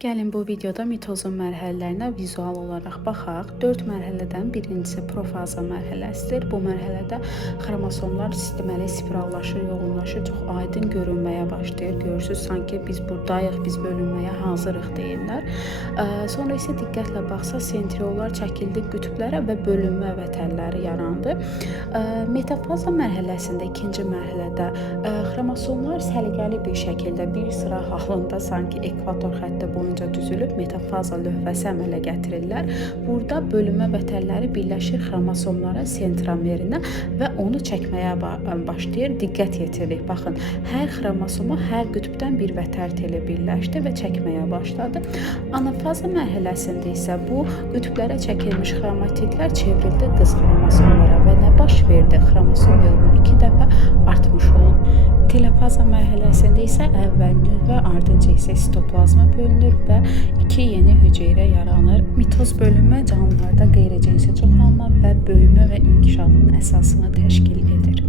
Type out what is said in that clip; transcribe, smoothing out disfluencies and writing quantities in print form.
Gəlin bu videoda mitozun mərhələlərinə vizual olaraq baxaq. 4 mərhələdən birincisi profaza mərhələsidir. Bu mərhələdə xromosomlar deməli spirallaşır, yoğunlaşır, çox aydın görünməyə başlayır. Görürsüz, sanki biz burdayıq, biz bölünməyə hazırıq deyirlər. Sonra isə diqqətlə baxsa sentriollar çəkildi qütblərə və bölünmə vətənləri yarandı. Metafaza mərhələsində, ikinci mərhələdə xromosomlar səliqəli bir şəkildə bir sıra halında sanki ekvator xətti boyunca düzülüb metafaza lövhəsi əmələ gətirirlər. Burada bölünmə vətənləri birləşir xromosomların sentromerinə və onu çəkməyə başlayır. Diqqət yetirir. Baxın, hər xromosoma hər qütbdən bir vətər teli birləşdi və çəkməyə başladı. Anafaza mərhələsində isə bu qütblərə çəkilmiş xromatidlər çevrildi qız xromosomlara və nə baş verdi? Xromosom yığımı 2 dəfə artmış oldu. Telofaza mərhələsində isə əvvəl nüvə, ardınca isə sitoplazma bölünür və 2 yeni hüceyrə yaranır. Mitoz bölünmə canlılarda qeyri-cinsi çoxalma və böyümə və inkişafın əsasını təşkil edir.